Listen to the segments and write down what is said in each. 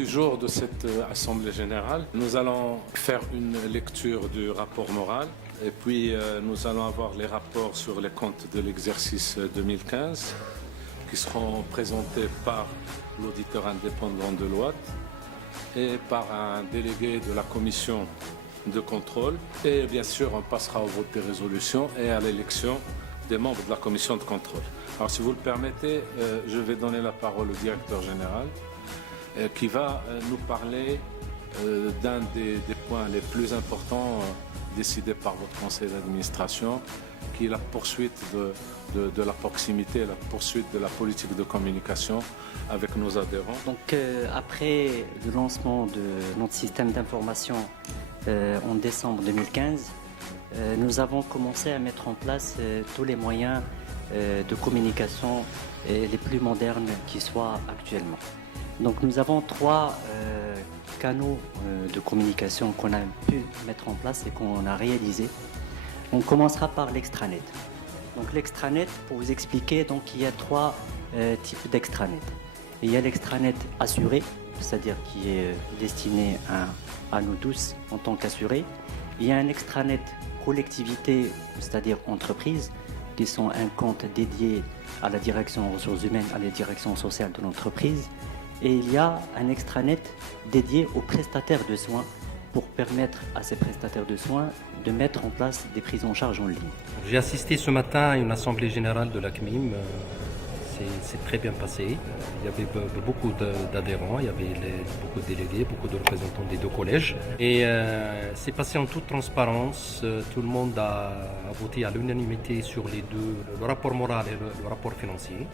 du jour de cette Assemblée générale, nous allons faire une lecture du rapport moral et puis nous allons avoir les rapports sur les comptes de l'exercice 2015 qui seront présentés par l'auditeur indépendant de l'OAT et par un délégué de la commission de contrôle. Et bien sûr, on passera au vote des résolutions et à l'élection des membres de la commission de contrôle. Alors si vous le permettez, je vais donner la parole au directeur général qui va nous parler d'un des points les plus importants décidés par votre conseil d'administration, qui est la poursuite de la proximité, la poursuite de la politique de communication avec nos adhérents. Donc après le lancement de notre système d'information en décembre 2015, nous avons commencé à mettre en place tous les moyens de communication les plus modernes qui soient actuellement. Donc nous avons trois canaux de communication qu'on a pu mettre en place et qu'on a réalisé. On commencera par l'extranet. Donc l'extranet, pour vous expliquer, donc il y a trois types d'extranet. Il y a l'extranet assuré, c'est-à-dire qui est destiné à nous tous en tant qu'assurés. Il y a un extranet collectivité, c'est-à-dire entreprise, qui sont un compte dédié à la direction ressources humaines, à la direction sociale de l'entreprise. Et il y a un extranet dédié aux prestataires de soins pour permettre à ces prestataires de soins de mettre en place des prises en charge en ligne. J'ai assisté ce matin à une assemblée générale de la CMIM. C'est très bien passé. Il y avait beaucoup d'adhérents, il y avait beaucoup de délégués, beaucoup de représentants des deux collèges. Et c'est passé en toute transparence. Tout le monde a voté à l'unanimité sur les deux, le rapport moral et le rapport financier.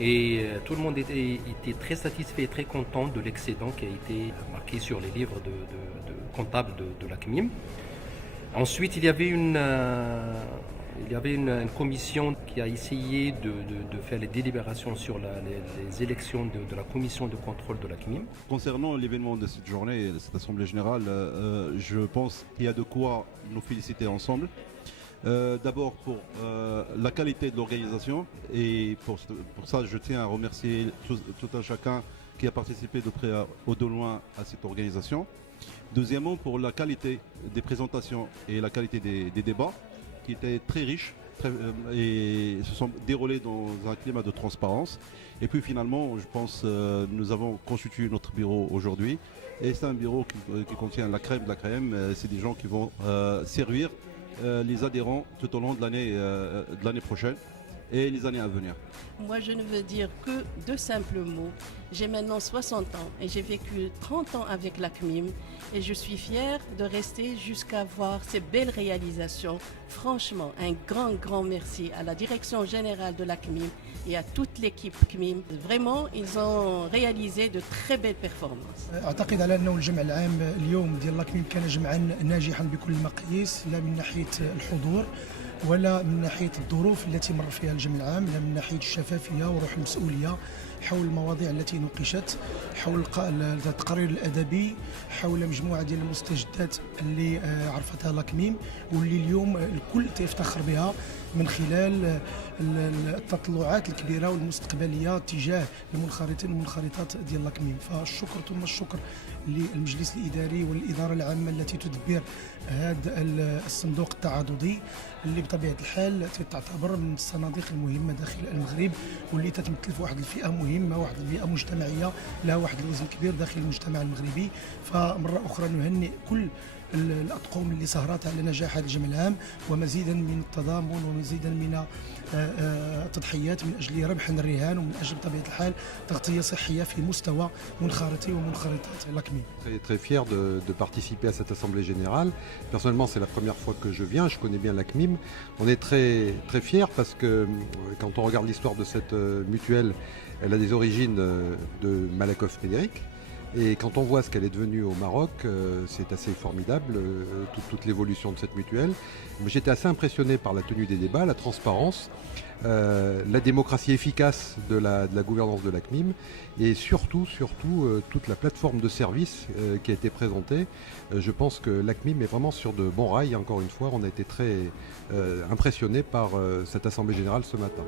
Et tout le monde était très satisfait et très content de l'excédent qui a été marqué sur les livres de comptables de la CMIM. Ensuite, il y avait une commission qui a essayé de faire les délibérations sur les élections de la commission de contrôle de la CMIM. Concernant l'événement de cette journée, de cette Assemblée générale, je pense qu'il y a de quoi nous féliciter ensemble. D'abord pour la qualité de l'organisation, et pour ça je tiens à remercier tout un chacun qui a participé de près ou de loin à cette organisation. Deuxièmement, pour la qualité des présentations et la qualité des débats qui étaient très riches et se sont déroulés dans un climat de transparence. Et puis finalement, je pense nous avons constitué notre bureau aujourd'hui, et c'est un bureau qui contient la crème de la crème. C'est des gens qui vont servir les adhérents tout au long de l'année prochaine et les années à venir. Moi, je ne veux dire que deux simples mots. J'ai maintenant 60 ans et j'ai vécu 30 ans avec la CMIM et je suis fière de rester jusqu'à voir ces belles réalisations. Franchement, un grand merci à la direction générale de la CMIM et à toute l'équipe CMIM. Vraiment, ils ont réalisé de très belles performances. أعتقد على أنه الجمع العام اليوم ديال لا كميم كان جمعا ناجحا بكل المقاييس، لا من ناحية الحضور ولا من ناحية الظروف التي مر فيها الجمع العام، لا من ناحية الشفافية وروح المسؤولية حول المواضيع التي نوقشت، حول التقرير الأدبي، حول مجموعة ديال المستجدات اللي عرفتها لا كميم واللي اليوم الكل تيفتخر بها من خلال التطلعات الكبيرة والمستقبلية تجاه المنخرطين والمنخرطات ديال لا كميم. فالشكر ثم الشكر للمجلس الإداري والإدارة العامة التي تدبر هذا الصندوق التعاضدي اللي بطبيعة الحال تعتبر من الصناديق المهمة داخل المغرب واللي تتمثل في واحد الفئة مهمة، واحد الفئة مجتمعية لها واحد الوزن كبير داخل المجتمع المغربي. فمرة أخرى نهنئ كل الأطقم اللي سهرت على نجاح هذا الجمع العام ومزيدا من التضامن ومزيدا من التضحيات من أجل ربح الرهان ومن أجل بطبيعة الحال تغطية صحية في مستوى منخرطي ومنخرطات لا كميم. Très fier de participer à cette assemblée générale. Personnellement, c'est la première fois que je viens, je connais bien la CMIM. On est très fiers parce que quand on regarde l'histoire de cette mutuelle, elle a des origines de Malakoff Médéric. Et quand on voit ce qu'elle est devenue au Maroc, c'est assez formidable, toute l'évolution de cette mutuelle. J'étais assez impressionné par la tenue des débats, la transparence, la démocratie efficace de la gouvernance de la CMIM et surtout toute la plateforme de services qui a été présentée. Je pense que la CMIM est vraiment sur de bons rails. Encore une fois, on a été très impressionnés par cette assemblée générale ce matin.